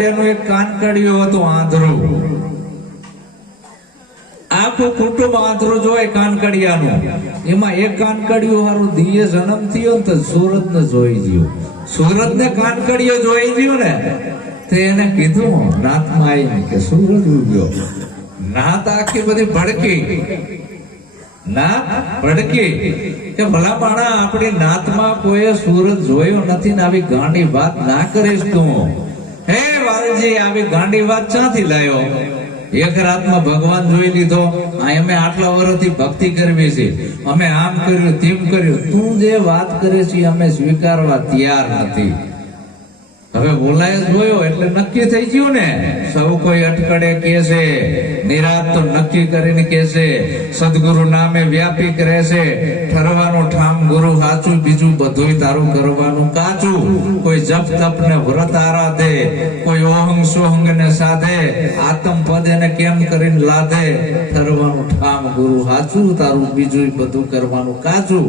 બેનું એક કાનકડિયું હતો આંધળું. આખું કુટુંબ આંધળું જોય કાનકડિયાનું એમાં એક કાનકડિયું હારું ધીએ જન્મ થયો ને તો સુરત ને જોઈ ગયો. સુરત ને કાનકડિયો જોઈ ગયો ને, તો એને કીધું, નાથમાં આવીને કે સુરત ઉગ્યો. નાત આખી બધી ભડકી. ના ભડકી. કે ભલા માણા આપણી નાતમાં કોઈએ સુરત જોયો નથી ને આવી ગાંડી વાત ના કરીશ તું. હે વાલજી, આવી ગાંડી વાત ક્યાંથી લાયો? એક રાતમાં ભગવાન જોઈ લીધો અમે આટલા વર્ષથી ભક્તિ કરવી છે. અમે આમ કર્યું, તેમ કર્યું. તું જે વાત કરે છે, અમે સ્વીકારવા તૈયાર નથી. હવે બોલાય જોયો, એટલે નક્કી થઈ ગયું ને. સૌ કોઈ અટકડે કે છે, નિરાત તો નક્કી કરીને કે છે, સદગુરુ નામે વ્યાપી કરે છે ઠરવાનું ગુરુ સાચું બીજું બધું તારું કરવાનું કાચું. કોઈ જપ તપ ને વ્રત આરાધે, કોઈ ઓહંગ સોહંગ ને સાધે, આતમ પદ એને કેમ કરીને લાદે. ઠરવાનું ઠામ ગુરુ સાચું તારું બીજું બધું કરવાનું કાચું.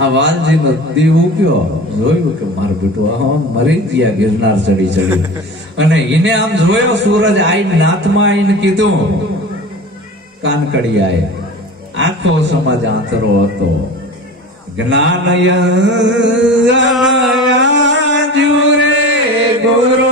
આ વાલજી નો દીવ ઉગ્યો. જોયું કે મારું બેટું આ મરી ગયા ગિરનાર ચડી ચડી. અને એને આમ જોયો, સૂરજ આઈ નાથમાં આઈને કીધું, કાનકડિયાએ, આખો સમાજ આંતરો હતો. જ્ઞાન જુરે ગુરુ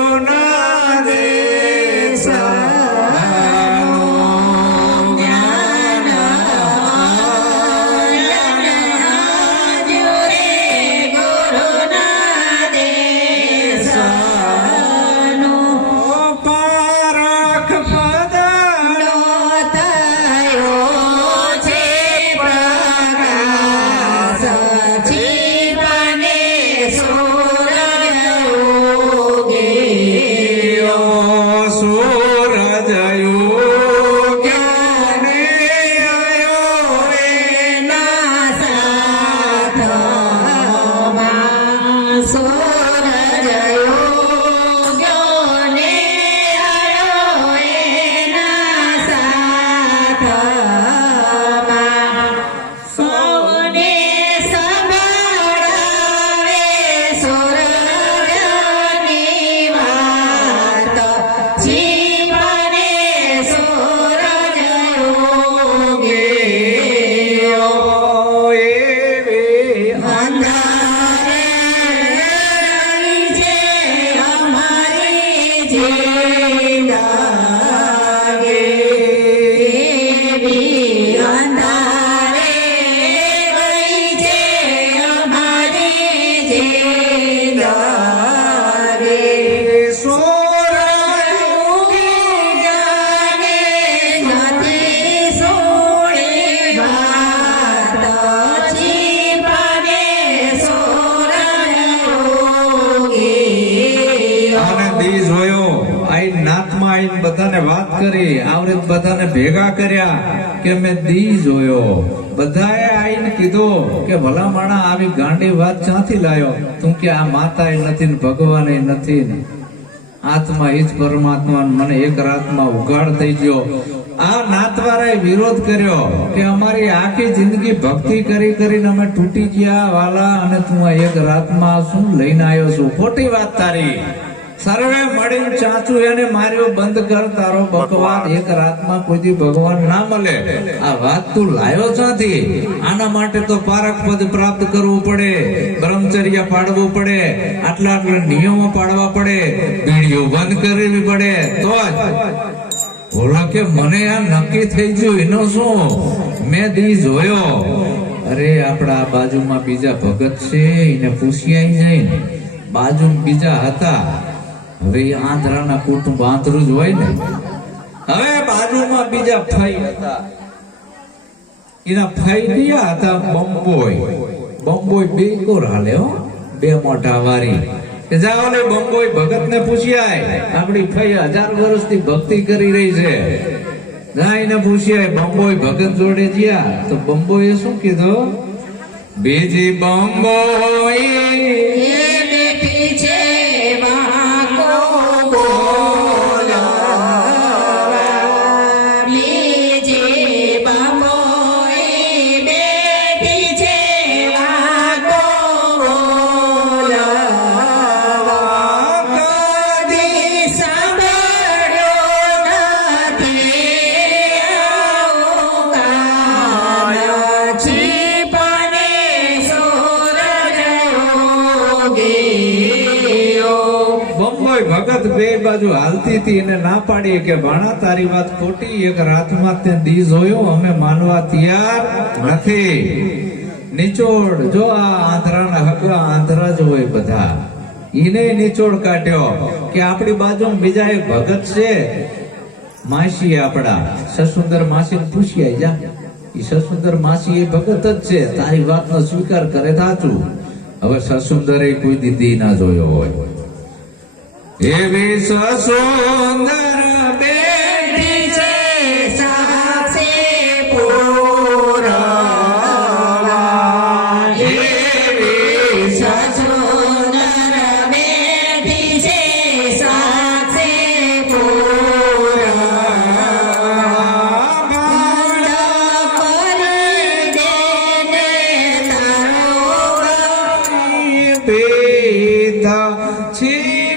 કરી આવરીત બધાને ભેગા કર્યા કે મેં દી જોયો. બધાએ આઈને કીધું કે ભલા માણા આવી ગાંડી વાત ક્યાંથી લાયો? તું કે આ માતા નથી ભગવાન નથી આત્મા ઈજ પરમાત્મા મને એક રાતમાં ઉઘાડ થઈ ગયો. આ નાતવારાએ વિરોધ કર્યો કે અમારી આખી જિંદગી ભક્તિ કરી કરીને અમે તૂટી ગયા વાલા અને તું એક રાતમાં શું લઈને આવ્યો છું? ખોટી વાત તારી. સર્વે મળીને ચાચું એને માર્યો બંધ કર તારો ભગવાન. એક રાતમાં કોઈથી ભગવાન ના મળે. આ વાત તું લાયો ચાથી? આના માટે તો પારક પદ પ્રાપ્ત કરવું પડે બ્રહ્મચર્ય પાડવું પડે આટલા આટલા નિયમો પાડવા પડે બીડીઓ બંધ કરવી પડે. તો જ. બોલો કે મને આ નક્કી થઈ ગયું એનો શું? મેં દી જોયો. અરે આપણા બાજુમાં બીજા ભગત છે એને પૂછી આવી જાય ને બાજુ બીજા હતા. હવે એ આંધળાના કુટુંબ આંધળું જ હોય ને. હવે બાજુમાં બીજા ફઈ હતા. એના ફઈ ગયા હતા? બંબોય. બંબોય બે કોર હાલે, હો. બે મોટા વારી. કે જાઓ બંબોય ભગત ને પૂછ્યાય. આપણી ફઈ હજાર વર્ષથી ભક્તિ કરી રહી છે. જાઈને પૂછ્યાય, બંબોય ભગત જોડે ગયા તો બંબોએ શું કીધું? બીજી બંબોય બાજુ હાલતી હતી એને ના પાડીએ કે ભાણા તારી વાત ખોટી, એક રાતમાં તે દી જોયો, અમે માનવા તૈયાર નથી. નિચોડ, જો આ આંધ્રાના હગા આંધ્રા જ હોય બધા. એને નિચોડ કાઢ્યો કે, આપણી બાજુ બીજા એક ભગત છે. માસી આપડા સસુંદર માસી પૂછ્યા, જા એ સસુંદર માસી એ ભગત જ છે, તારી વાતનો સ્વીકાર કરે સાચું હવે સસુંદરે કોઈ દીદી ના જોયો હોય. એવી સસુંદર બેટી છે સાક્ષી પુરવા. એવી સસુંદર બેટી છે સાક્ષી પુરવા.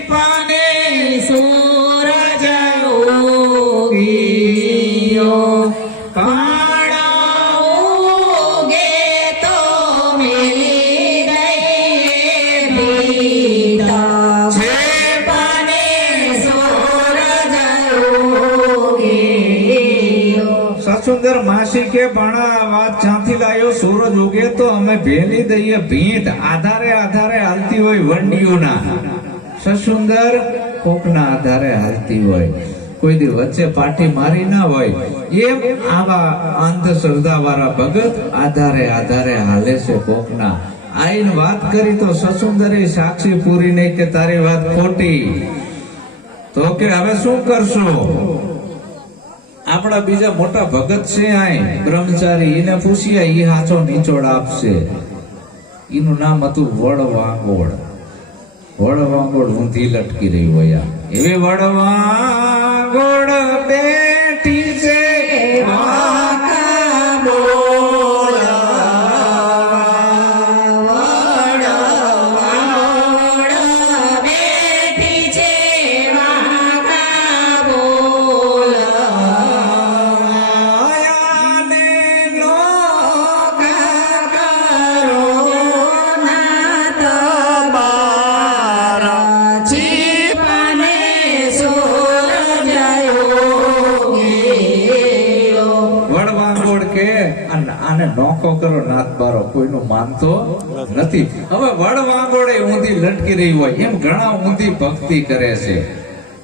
ભંડ કરી દેને તારો બેતા છીપાને સૂરજ ઉગીયો કાળા ઉગે તો મિલી ગઈ બીતા છે પાને સૂરજ ઉગીયો સસુંદર માસી કે ભાણા આ વાત જ્યાંથી લાયો સૂરજ ઉગે તો અમે ભેલી દઈએ ભીંત આધારે આધારે હાલતી હોય વંડીઓના સસુંદર કોકના આધારે હાલતી હોય, કોઈ દી વચ્ચે પાટી મારી ના હોય, એમ આવા અંધશ્રદ્ધા વાળા ભગત આધારે આધારે હાલે છે કોકના. આઈન વાત કરી તો સસુંદરે સાક્ષી પૂરી નહીં કે તારી વાત ખોટી. તો કે હવે શું કરશું? આપણા બીજા મોટા ભગત છે આય બ્રહ્મચારી એને પૂછીએ એ હાચો નીચોડ આપશે. એનું નામ હતું વડ વાંગોળ વડ વાંગોળ ઊંધી લટકી રહી હોય. એવી વડ વાંગોળ નોખો કરો નાથ બારો, કોઈનો માનતો નથી. હવે વડ વાંગોળે ઊંધી લટકી રહી હોય, એમ ઘણા ઊંધી ભક્તિ કરે છે.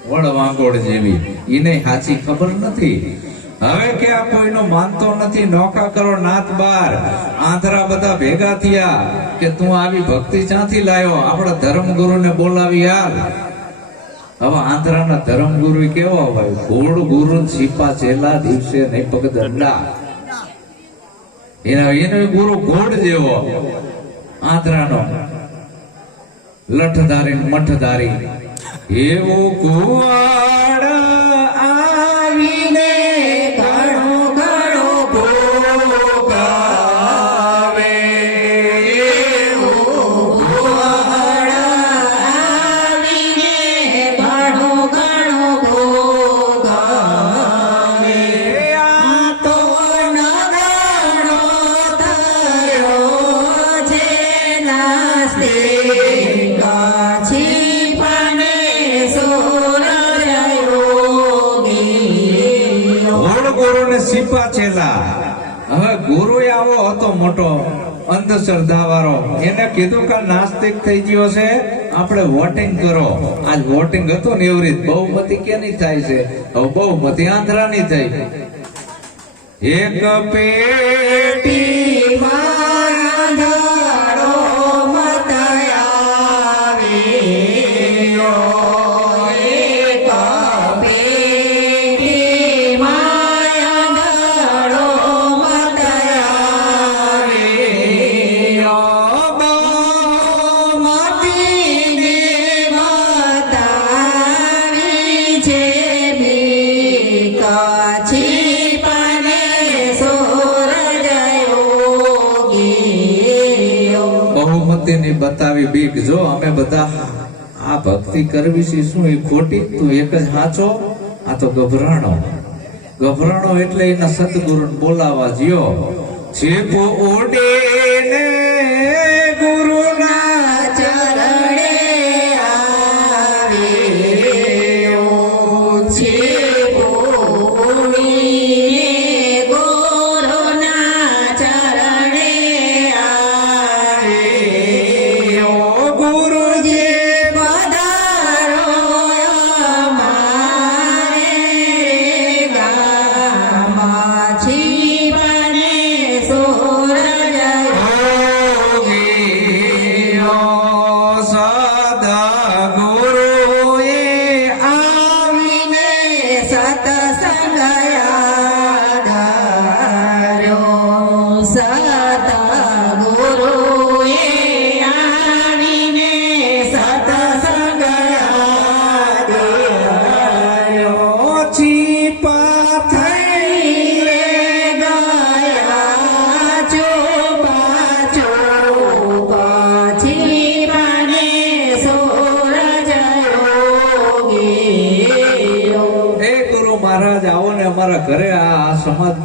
વડ વાંગોળ જેવી, એને સાચી ખબર નથી. હવે કે આ કોઈનો માનતો નથી, નોકા કરો નાથ બાર. આંધરા બધા ભેગા થયા કે તું આવી ભક્તિ ક્યાંથી લાયો? આપણા ધર્મગુરુને બોલાવી હાલ હવે આંધ્રાના ધર્મગુરુ કેવો હોય? ગોળ ગુરુ, છીપા છેલ્લા દિવસે નહીં પગ દંડા એના એનો ગુરુ ઘોડ જેવો આંતરાનો લઠધારી મઠધારી. એવું કુવાડ મોટો અંધશ્રદ્ધા વાળો એને કીધું કે નાસ્તિક થઈ ગયો છે, આપણે વોટિંગ કરો. આજ વોટિંગ હતું ને એવી રીત. બહુમતી કેની થાય છે? હવે બહુમતી આંધ્રાની થઈ. એક પેટી વાંધળો બહુમતીની બતાવી બીક. જો અમે બધા આ ભક્તિ કરવી છે, શું એ ખોટી? તું એક જ સાચો આ તો ગભરાણો. ગભરાણો એટલે એના સદગુરુ બોલાવા જ્યો. જે ઓડે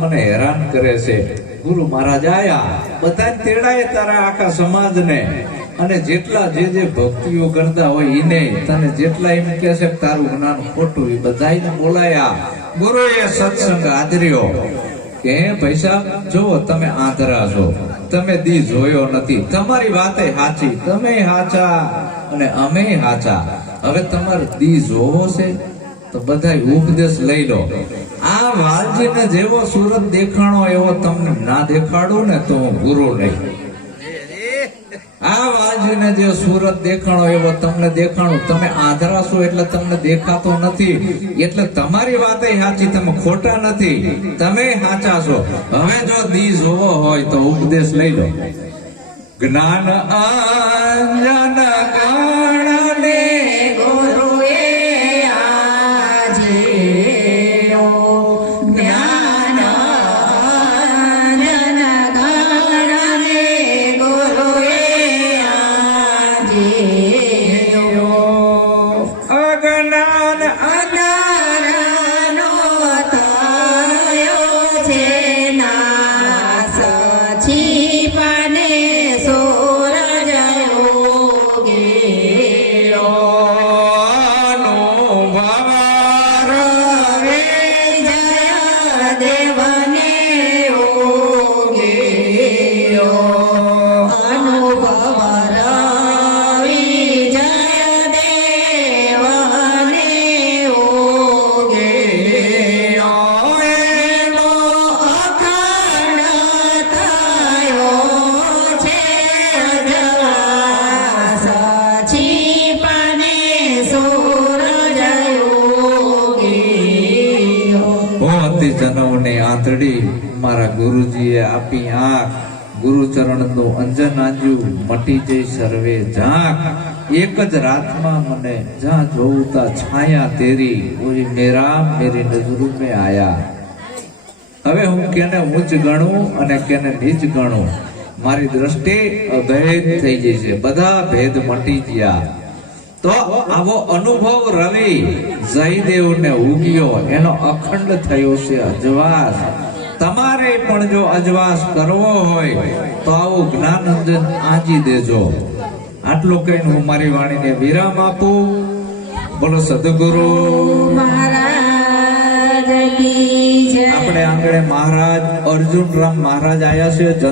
મને હેરાન કરે છે. ગુરુ મહારાજ આયા. બધા તેડાય તારા આખા સમાજને. અને જેટલા જે જે ભક્તિઓ કરતા હોય એને તને જેટલા એમ કે છે તારું જ્ઞાન ખોટું, એ બધાને બોલાયા. ગુરુએ સત્સંગ આદર્યો. કે પૈસા જો તમે આંધરા છો, તમે દી જોયો નથી. તમારી વાતે સાચી તમે સાચા અને અમે સાચા હવે તમારે દી જોવો છે? તો બધા ઉપદેશ લઈ લો. આ વાલજીને જેવો સુરત દેખાણો એવો તમને ના દેખાડું ને તો હું ગુરુ નહીં. આ વાલજીને જે સુરત દેખાણો એવો તમને દેખાણો, તમે આંધળા છો એટલે તમને દેખાતો નથી. એટલે તમારી વાતે સાચી, તમે ખોટા નથી. તમે સાચા છો. હવે જો દી જોવો હોય તો ઉપદેશ લઈ લો. જ્ઞાન અંજન જનવની આંતડી મારા ગુરુજીએ આપી આંખ. ગુરુચરણનું અંજન આંજ્યું, મટી જઈ સર્વે ઝાંક એક જ રાતમાં મને જ્યાં જોઉં તા છાયા તેરી કોઈ મેરા મેરી નજરો મેં આયા. હવે હું કેને ઉચ્ચ ગણું અને કેને નીચ ગણું? મારી દ્રષ્ટિ અભેદ થઈ ગઈ છે, બધા ભેદ મટી ગયા. તો આવો અનુભવ રવિ જયદેવને ઉગ્યો એનો અખંડ થયો છે અજવાસ તમારે પણ જો અજવાસ કરવો હોય તો આવું જ્ઞાનંજન આજી દેજો. આટલું કહીને હું મારી વાણીને વિરામ આપું. બોલો સદગુરુ. આપણે આંગણે મહારાજ અર્જુન રામ મહારાજ આયા છે.